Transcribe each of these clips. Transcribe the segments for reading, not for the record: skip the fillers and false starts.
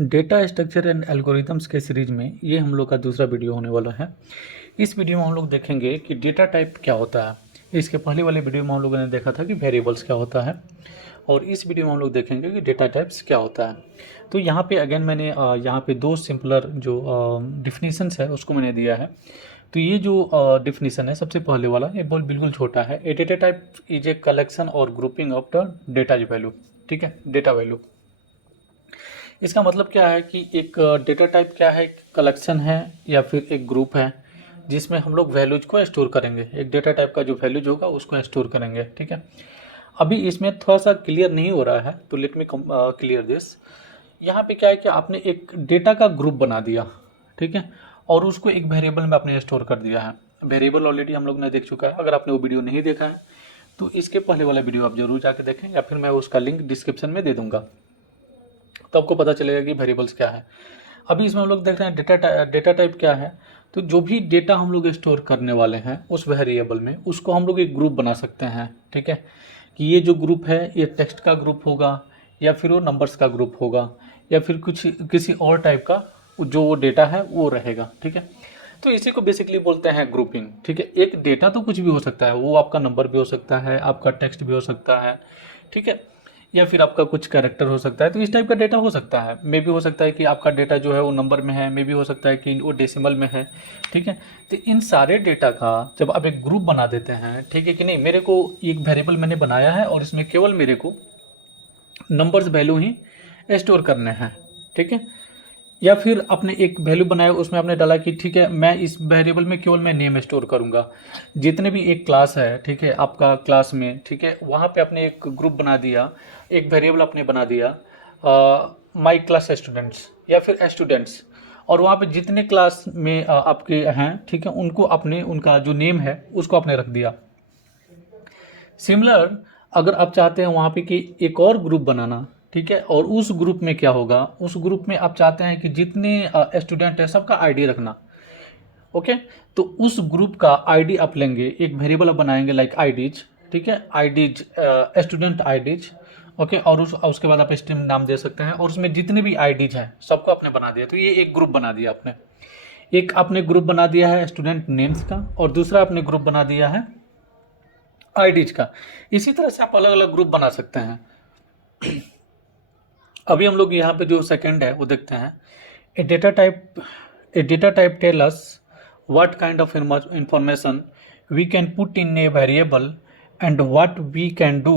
Data structure and algorithms के series में ये हम लोग का दूसरा वीडियो होने वाला है। इस वीडियो में हम लोग देखेंगे कि डेटा टाइप क्या होता है। इसके पहले वाले वीडियो में हम लोगों ने देखा था कि वेरिएबल्स क्या होता है, और इस वीडियो में हम लोग देखेंगे कि डेटा टाइप्स क्या होता है। तो यहाँ पे अगेन मैंने यहाँ पे दो सिंपलर जो डिफिनीशंस है उसको मैंने दिया है। तो ये जो डिफिनीशन है सबसे पहले वाला, ये बहुत बिल्कुल छोटा है। A data type is a collection or grouping of the data value. ठीक है, डेटा वैल्यू। इसका मतलब क्या है कि एक डेटा टाइप क्या है, कलेक्शन है या फिर एक ग्रुप है जिसमें हम लोग वैल्यूज को स्टोर करेंगे। एक डेटा टाइप का जो वैल्यूज होगा उसको स्टोर करेंगे। ठीक है, अभी इसमें थोड़ा सा क्लियर नहीं हो रहा है, तो लेट मी क्लियर दिस। यहाँ पे क्या है कि आपने एक डेटा का ग्रुप बना दिया, ठीक है, और उसको एक वेरिएबल में आपने स्टोर कर दिया है। वेरिएबल ऑलरेडी हम लोग ने देख चुका है। अगर आपने वो वीडियो नहीं देखा है तो इसके पहले वाला वीडियो आप जरूर जाके देखें, या फिर मैं उसका लिंक डिस्क्रिप्शन में दे दूंगा, तो आपको पता चलेगा कि वेरिएबल्स क्या है। अभी इसमें हम लोग देख रहे हैं डेटा टाइप क्या है। तो जो भी डेटा हम लोग स्टोर करने वाले हैं उस वेरिएबल में, उसको हम लोग एक ग्रुप बना सकते हैं। ठीक है, कि ये जो ग्रुप है ये टेक्स्ट का ग्रुप होगा, या फिर वो नंबर्स का ग्रुप होगा, या फिर कुछ किसी और टाइप का जो डेटा है वो रहेगा। ठीक है, तो इसी को बेसिकली बोलते हैं ग्रुपिंग। ठीक है, एक डेटा तो कुछ भी हो सकता है, वो आपका नंबर भी हो सकता है, आपका टेक्स्ट भी हो सकता है, ठीक है, या फिर आपका कुछ कैरेक्टर हो सकता है। तो इस टाइप का डेटा हो सकता है। मे भी हो सकता है कि आपका डेटा जो है वो नंबर में है, मे भी हो सकता है कि वो डेसिमल में है। ठीक है, तो इन सारे डेटा का जब आप एक ग्रुप बना देते हैं, ठीक है कि नहीं, मेरे को एक वेरिएबल मैंने बनाया है और इसमें केवल मेरे को नंबर्स वैल्यू ही स्टोर करने हैं। ठीक है, या फिर आपने एक वैल्यू बनाया, उसमें आपने डाला कि ठीक है मैं इस वेरिएबल में केवल मैं नेम स्टोर करूंगा। जितने भी एक क्लास है, ठीक है, आपका क्लास में, ठीक है, वहाँ पे आपने एक ग्रुप बना दिया, एक वेरिएबल आपने बना दिया माई क्लास स्टूडेंट्स या फिर स्टूडेंट्स, और वहाँ पे जितने क्लास में आपके हैं, ठीक है, उनको आपने उनका जो नेम है उसको आपने रख दिया। सिमिलर अगर आप चाहते हैं वहाँ पे कि एक और ग्रुप बनाना, ठीक है, और उस ग्रुप में क्या होगा, उस ग्रुप में आप चाहते हैं कि जितने स्टूडेंट हैं सबका आईडी रखना। ओके, तो उस ग्रुप का आईडी आप लेंगे, एक वेरिएबल आप बनाएंगे लाइक आईडीज। ठीक है, आईडीज, स्टूडेंट आईडीज। ओके, और उसके बाद आप स्ट्रीम नाम दे सकते हैं, और उसमें जितने भी आईडीज हैं सबको आपने बना दिया। तो ये एक ग्रुप बना दिया आपने। एक आपने ग्रुप बना दिया है स्टूडेंट नेम्स का, और दूसरा आपने ग्रुप बना दिया है आईडीज का। इसी तरह से आप अलग अलग ग्रुप बना सकते हैं। अभी हम लोग यहाँ पे जो सेकंड है वो देखते हैं। A data type a data type tell us what kind of information we can put in a variable and what we can do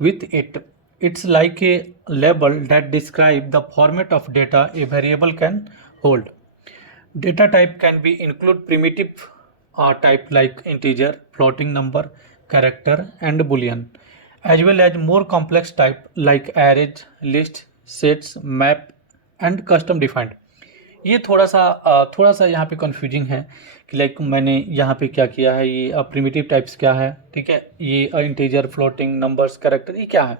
with it. It's like a label that describe the format of data a variable can hold. Data type can be include primitive type like integer, floating number, character, and boolean, as well as more complex type like arrays, list, sets, map, and custom defined. ये थोड़ा सा यहाँ पे confusing है कि like मैंने यहाँ पे क्या किया है। ये प्रिमिटिव टाइप्स क्या है, ठीक है, ये इंटीजर, फ्लोटिंग नंबर्स, कैरेक्टर, ये क्या है।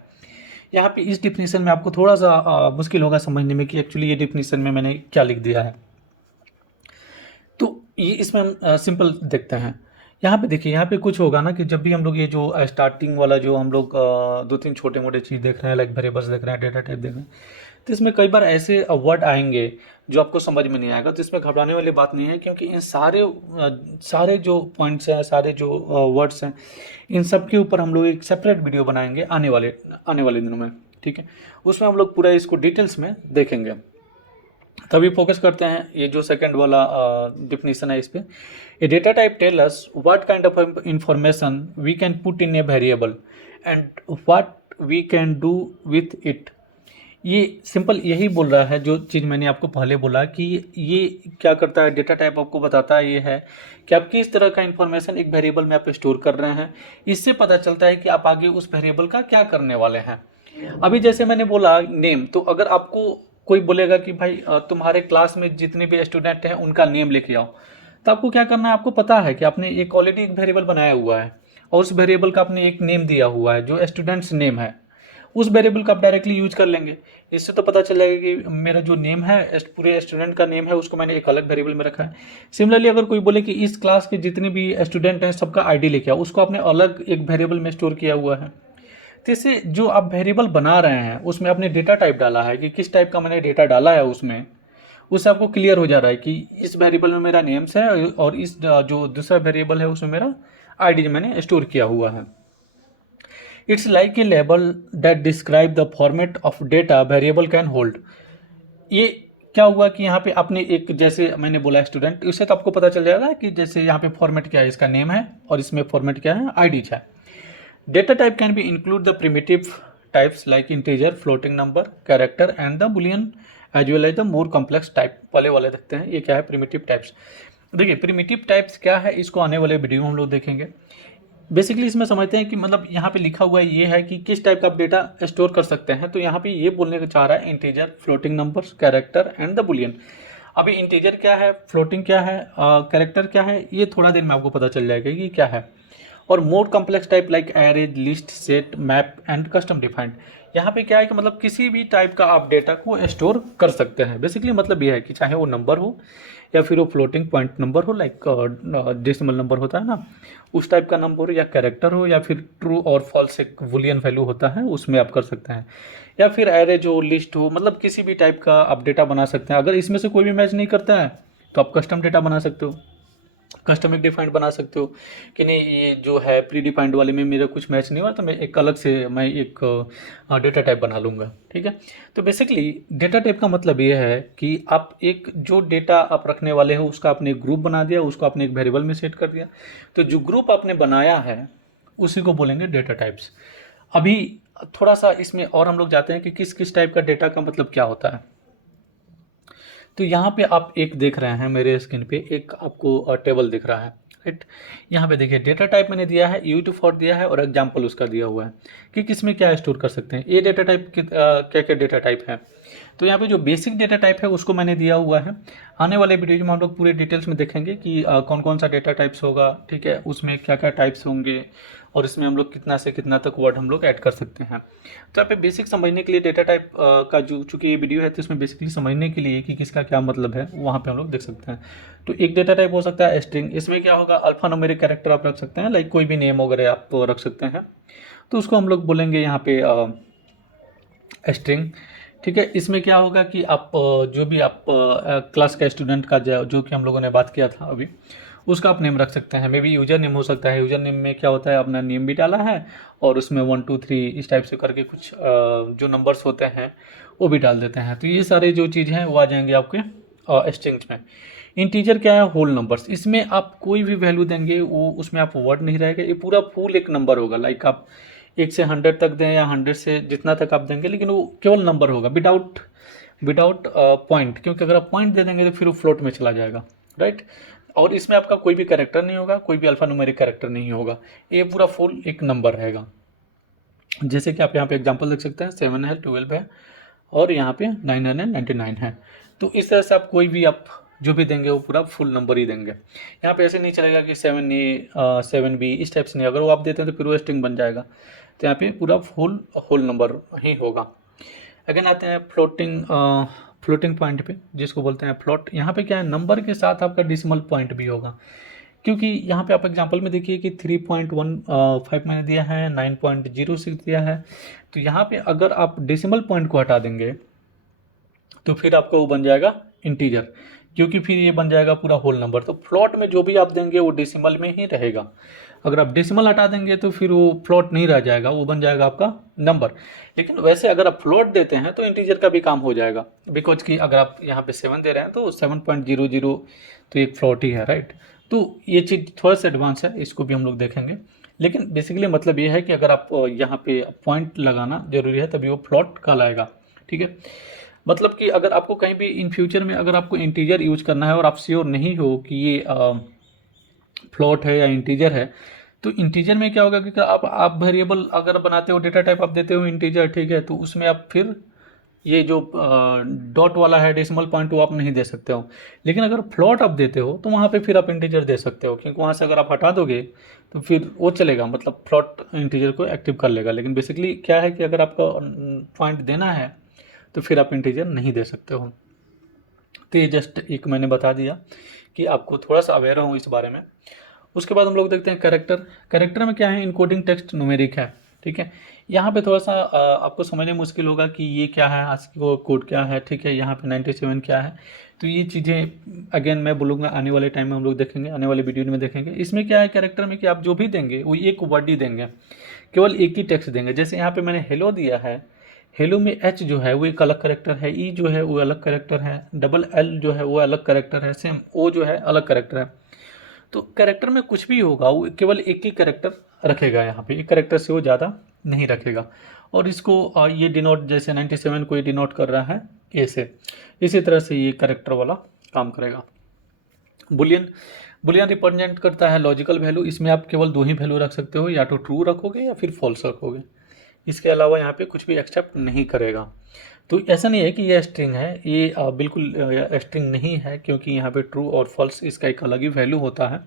यहाँ पे इस डिफिनीशन में आपको थोड़ा सा मुश्किल होगा समझने में कि एक्चुअली ये डिफिनीशन में मैंने क्या लिख दिया है। तो ये इसमें हम सिंपल देखते हैं। यहाँ पे देखिए, यहाँ पे कुछ होगा ना कि जब भी हम लोग ये जो स्टार्टिंग वाला जो हम लोग दो तीन छोटे मोटे चीज़ देख रहे हैं, लाइक वेरिएबल्स देख रहे हैं, डेटा टाइप देख रहे हैं, तो इसमें कई बार ऐसे वर्ड आएंगे जो आपको समझ में नहीं आएगा। तो इसमें घबराने वाली बात नहीं है, क्योंकि इन सारे जो पॉइंट्स हैं, सारे जो वर्ड्स हैं, इन सब के ऊपर हम लोग एक सेपरेट वीडियो बनाएंगे आने वाले दिनों में। ठीक है, उसमें हम लोग पूरा इसको डिटेल्स में देखेंगे। तभी फोकस करते हैं ये जो सेकंड वाला डिफिनीशन है इस पे। A data type tell us what kind of information we can put in a variable and what we can do with it. ये सिंपल यही बोल रहा है जो चीज़ मैंने आपको पहले बोला कि ये क्या करता है। डेटा टाइप आपको बताता है ये है कि आप किस तरह का इंफॉर्मेशन एक वेरिएबल में आप स्टोर कर रहे हैं। इससे पता चलता है कि आप आगे उस वेरिएबल का क्या करने वाले हैं। अभी जैसे मैंने बोला नेम, तो अगर आपको कोई बोलेगा कि भाई तुम्हारे क्लास में जितने भी स्टूडेंट हैं उनका नेम लेके आओ, तो आपको क्या करना है, आपको पता है कि आपने एक ऑलरेडी एक वेरिएबल बनाया हुआ है, और उस वेरिएबल का आपने एक नेम दिया हुआ है जो स्टूडेंट्स नेम है। उस वेरिएबल का आप डायरेक्टली यूज कर लेंगे। इससे तो पता चलेगा कि मेरा जो नेम है, पूरे स्टूडेंट का नेम है, उसको मैंने एक अलग वेरिएबल में रखा है। सिमिलरली अगर कोई बोले कि इस क्लास के जितने भी स्टूडेंट हैं सबका आईडी लेके आओ, उसको आपने अलग एक वेरिएबल में स्टोर किया हुआ है। तो इससे जो आप वेरिएबल बना रहे हैं उसमें आपने डेटा टाइप डाला है कि किस टाइप का मैंने डेटा डाला है उसमें, उससे आपको क्लियर हो जा रहा है कि इस वेरिएबल में मेरा नेम्स है और इस जो दूसरा वेरिएबल है उसमें मेरा आईडी मैंने स्टोर किया हुआ है। It's like a label that describe the format of data variable can hold. ये क्या हुआ कि यहाँ पे आपने एक, जैसे मैंने बोला स्टूडेंट, उससे तो आपको पता चल जाएगा कि जैसे यहाँ पे फॉर्मेट क्या है, इसका नेम है और इसमें फॉर्मेट क्या है, आईडी है। Data type can be include the primitive types like integer, floating number, character and the boolean as well as the more complex type. पहले वाले देखते हैं ये क्या है प्रिमिटिव टाइप्स। देखिए प्रिमिटिव टाइप्स क्या है, इसको आने वाले वीडियो में हम लोग देखेंगे। बेसिकली इसमें समझते हैं कि मतलब यहाँ पे लिखा हुआ ये है कि किस टाइप का आप डेटा स्टोर कर सकते हैं। तो यहाँ पे ये बोलने का चाह रहा है integer, floating numbers, character and the Boolean. अभी इंटीजर क्या है, फ्लोटिंग क्या है, कैरेक्टर क्या है, ये थोड़ा देर में आपको पता चल जाएगा कि क्या है। और मोर complex type like arrays, list, set, map and custom defined. यहाँ पे क्या है कि मतलब किसी भी टाइप का आप डेटा को स्टोर कर सकते हैं। बेसिकली मतलब ये है कि चाहे वो नंबर हो या फिर वो फ्लोटिंग पॉइंट नंबर हो, लाइक डेसिमल नंबर होता है ना, उस टाइप का नंबर हो, या कैरेक्टर हो, या फिर ट्रू और फॉल्स एक बुलियन वैल्यू होता है उसमें आप कर सकते हैं, या फिर एरेज हो, लिस्ट हो, मतलब किसी भी टाइप का आप डेटा बना सकते हैं। अगर इसमें से कोई भी मैच नहीं करता है तो आप कस्टम डेटा बना सकते हो, कस्टमिक डिफाइंड बना सकते हो कि नहीं ये जो है प्री डिफाइंड वाले में मेरा कुछ मैच नहीं हुआ तो मैं एक अलग से मैं एक डेटा टाइप बना लूँगा। ठीक है, तो बेसिकली डेटा टाइप का मतलब ये है कि आप एक जो डेटा आप रखने वाले हो उसका आपने एक ग्रुप बना दिया, उसको आपने एक वेरिएबल में सेट कर दिया। तो जो ग्रुप आपने बनाया है उसी को बोलेंगे डेटा टाइप्स। अभी थोड़ा सा इसमें और हम लोग जाते हैं कि किस किस टाइप का डेटा का मतलब क्या होता है। तो यहाँ पे आप एक देख रहे हैं मेरे स्क्रीन पे, एक आपको टेबल दिख रहा है, राइट। यहाँ पे देखिए डेटा टाइप मैंने दिया है, यूज फॉर दिया है और एग्जाम्पल उसका दिया हुआ है कि किसमें क्या स्टोर कर सकते हैं। ये डेटा टाइप क्या क्या डेटा टाइप है। तो यहाँ पे जो बेसिक डेटा टाइप है उसको मैंने दिया हुआ है। आने वाले वीडियो में हम लोग पूरे डिटेल्स में देखेंगे कि कौन कौन सा डेटा टाइप्स होगा, ठीक है, उसमें क्या क्या टाइप्स होंगे और इसमें हम लोग कितना से कितना तक वर्ड हम लोग ऐड कर सकते हैं। तो यहाँ पे बेसिक समझने के लिए डेटा टाइप का जो चूँकि ये वीडियो है तो इसमें बेसिकली समझने के लिए कि किसका क्या मतलब है वहाँ पे हम लोग देख सकते हैं। तो एक डेटा टाइप हो सकता है स्ट्रिंग। इसमें क्या होगा, अल्फा न्यूमेरिक कैरेक्टर आप रख सकते हैं, लाइक कोई भी नेम वगैरह आप रख सकते हैं, तो उसको हम लोग बोलेंगे यहाँ पे स्ट्रिंग। ठीक है, इसमें क्या होगा कि आप जो भी आप क्लास का स्टूडेंट का जो कि हम लोगों ने बात किया था अभी, उसका आप नेम रख सकते हैं। मे बी यूजर नेम हो सकता है। यूजर नेम में क्या होता है, अपना नेम भी डाला है और उसमें 1 2 3 इस टाइप से करके कुछ जो नंबर्स होते हैं वो भी डाल देते हैं। तो ये सारे जो चीज़ हैं वो आ जाएंगे आपके स्ट्रिंग्स में। इंटीजर क्या है, होल नंबर्स। इसमें आप कोई भी वैल्यू देंगे वो उसमें आप वर्ड नहीं रहेगा, ये पूरा फुल एक नंबर होगा। लाइक आप 1 से 100 तक दें या 100 से जितना तक आप देंगे, लेकिन वो केवल नंबर होगा विदाउट पॉइंट, क्योंकि अगर आप पॉइंट दे देंगे तो फिर वो फ्लोट में चला जाएगा, राइट। और इसमें आपका कोई भी कैरेक्टर नहीं होगा, कोई भी अल्फा न्यूमेरिक कैरेक्टर नहीं होगा, ये पूरा फुल एक नंबर रहेगा। जैसे कि आप यहाँ पे एग्जांपल देख सकते हैं, 7 है, 12 है और यहाँ पे 999 है। तो इस तरह से आप कोई भी आप जो भी देंगे वो पूरा फुल नंबर ही देंगे। यहाँ पे ऐसे नहीं चलेगा कि 7A 7B इस टाइप से नहीं, अगर वो आप देते हैं तो फिर वो स्ट्रिंग बन जाएगा। तो यहाँ पे पूरा फुल होल नंबर ही होगा। अगेन आते हैं फ्लोटिंग पॉइंट पे, जिसको बोलते हैं फ्लोट। यहाँ पे क्या है, नंबर के साथ आपका डिसिमल पॉइंट भी होगा, क्योंकि यहाँ पे आप एग्जांपल में देखिए कि 3.15 मैंने दिया है, 9.06 दिया है। तो यहाँ पे अगर आप डेसिमल पॉइंट को हटा देंगे तो फिर आपको वो बन जाएगा इंटीजर, क्योंकि फिर ये बन जाएगा पूरा होल नंबर। तो फ्लोट में जो भी आप देंगे वो डेसिमल में ही रहेगा। अगर आप डेसिमल हटा देंगे तो फिर वो फ्लोट नहीं रह जाएगा, वो बन जाएगा आपका नंबर। लेकिन वैसे अगर आप फ्लोट देते हैं तो इंटीजर का भी काम हो जाएगा, बिकॉज कि अगर आप यहाँ पे 7 दे रहे हैं तो 7.00 तो एक फ्लोट ही है, राइट। तो ये चीज़ थोड़ा सा एडवांस है, इसको भी हम लोग देखेंगे। लेकिन बेसिकली मतलब ये है कि अगर आप यहाँ पे पॉइंट लगाना जरूरी है तभी वो फ्लोट कहलाएगा, ठीक है। मतलब कि अगर आपको कहीं भी इन फ्यूचर में अगर आपको इंटीजर यूज करना है और आप श्योर नहीं हो कि ये फ्लोट है या इंटीजर है, तो इंटीजर में क्या होगा कि आप वेरिएबल अगर बनाते हो, डेटा टाइप आप देते हो इंटीजर, ठीक है, तो उसमें आप फिर ये जो डॉट वाला है डेसिमल पॉइंट वो आप नहीं दे सकते हो। लेकिन अगर फ्लोट आप देते हो तो वहाँ पे फिर आप इंटीजर दे सकते हो, क्योंकि वहाँ से अगर आप हटा दोगे तो फिर वो चलेगा, मतलब फ्लोट इंटीजर को एक्टिव कर लेगा। लेकिन बेसिकली क्या है कि अगर आपका पॉइंट देना है तो फिर आप इंटीजर नहीं दे सकते हो। तो ये जस्ट एक मैंने बता दिया कि आपको थोड़ा सा अवेयर हो इस बारे में। उसके बाद हम लोग देखते हैं कैरेक्टर। कैरेक्टर में क्या है, इनकोडिंग टेक्स्ट न्यूमेरिक है। ठीक है। यहाँ पे थोड़ा सा आपको समझने में मुश्किल होगा कि ये क्या है, ASCII कोड क्या है, ठीक है, यहाँ पे 97 क्या है। तो ये चीज़ें अगेन मैं बोलूँगा आने वाले टाइम में हम लोग देखेंगे, आने वाले वीडियो में देखेंगे। इसमें क्या है कैरेक्टर में कि आप जो भी देंगे वो एक वर्ड ही देंगे, केवल एक ही टेक्स्ट देंगे। जैसे यहाँ पे मैंने हेलो दिया है, हेलो में एच जो है वो एक अलग करेक्टर है, ई जो है वो अलग करेक्टर है, डबल एल जो है वो अलग करेक्टर है, सेम ओ जो है अलग करेक्टर है। तो कैरेक्टर में कुछ भी होगा वो केवल एक ही कैरेक्टर रखेगा, यहाँ पे एक कैरेक्टर से वो ज़्यादा नहीं रखेगा। और इसको ये डिनोट, जैसे 97 को ये डिनोट कर रहा है ए से, इसी तरह से ये कैरेक्टर वाला काम करेगा। बुलियन, बुलियन रिप्रेजेंट करता है लॉजिकल वैल्यू। इसमें आप केवल दो ही वैल्यू रख सकते हो, या तो ट्रू रखोगे या फिर फॉल्स रखोगे, इसके अलावा यहाँ पे कुछ भी एक्सेप्ट नहीं करेगा। तो ऐसा नहीं है कि ये स्ट्रिंग है, ये बिल्कुल स्ट्रिंग नहीं है, क्योंकि यहाँ पे ट्रू और फॉल्स इसका एक अलग ही वैल्यू होता है।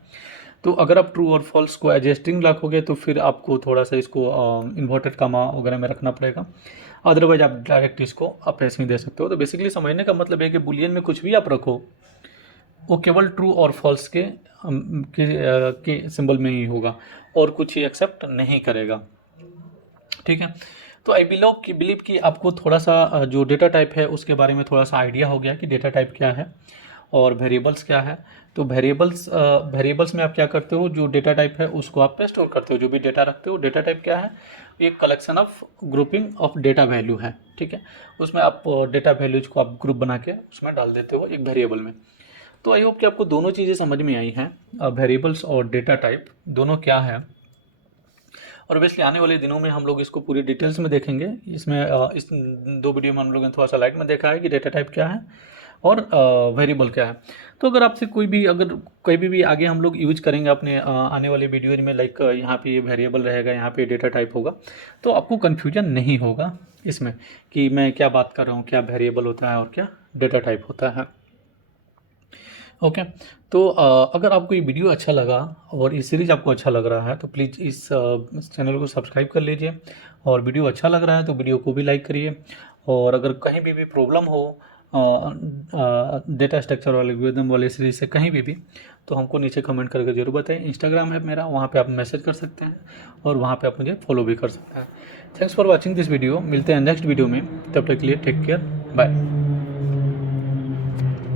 तो अगर आप ट्रू और फॉल्स को एज ए स्ट्रिंग रखोगे तो फिर आपको थोड़ा सा इसको इन्वर्टेड कामा वगैरह में रखना पड़ेगा, अदरवाइज आप डायरेक्ट इसको आप ऐसे ही दे सकते हो। तो बेसिकली समझने का मतलब है कि बुलियन में कुछ भी आप रखो वो केवल ट्रू और फॉल्स के सिंबल में ही होगा, और कुछ ही एक्सेप्ट नहीं करेगा, ठीक है। तो आई बिलीव कि आपको थोड़ा सा जो डेटा टाइप है उसके बारे में थोड़ा सा आइडिया हो गया कि डेटा टाइप क्या है और वेरिएबल्स क्या है। तो वेरिएबल्स में आप क्या करते हो, जो डेटा टाइप है उसको आप स्टोर करते हो, जो भी डेटा रखते हो। डेटा टाइप क्या है, एक collection of grouping of data value है, ठीक है। उसमें आप डेटा वैल्यूज को आप ग्रुप बना के उसमें डाल देते हो एक वेरिएबल में। तो आई होप कि आपको दोनों चीज़ें समझ में आई हैं, वेरिएबल्स और डेटा टाइप दोनों क्या है। और ऑब्वियसली आने वाले दिनों में हम लोग इसको पूरी डिटेल्स में देखेंगे। इसमें इस दो वीडियो में हम लोगों ने थोड़ा सा लाइट में देखा है कि डेटा टाइप क्या है और वेरिएबल क्या है। तो अगर आपसे अगर कोई भी आगे हम लोग यूज करेंगे अपने आने वाले वीडियो में, लाइक यहाँ पे ये वेरिएबल रहेगा, यहाँ पे डेटा टाइप होगा, तो आपको कन्फ्यूजन नहीं होगा इसमें कि मैं क्या बात कर रहा हूँ, क्या वेरिएबल होता है और क्या डेटा टाइप होता है। ओके। तो अगर आपको ये वीडियो अच्छा लगा और ये सीरीज़ आपको अच्छा लग रहा है तो प्लीज़ इस चैनल को सब्सक्राइब कर लीजिए, और वीडियो अच्छा लग रहा है तो वीडियो को भी लाइक करिए। और अगर कहीं भी प्रॉब्लम हो डेटा स्ट्रक्चर वाले एल्गोरिथम वाले सीरीज से कहीं भी तो हमको नीचे कमेंट करके जरूर बताएं। इंस्टाग्राम है मेरा, वहाँ पे आप मैसेज कर सकते हैं और वहाँ पे आप मुझे फॉलो भी कर सकते हैं। Thanks for watching this video. मिलते हैं नेक्स्ट वीडियो में, तब तक के लिए टेक केयर, बाय।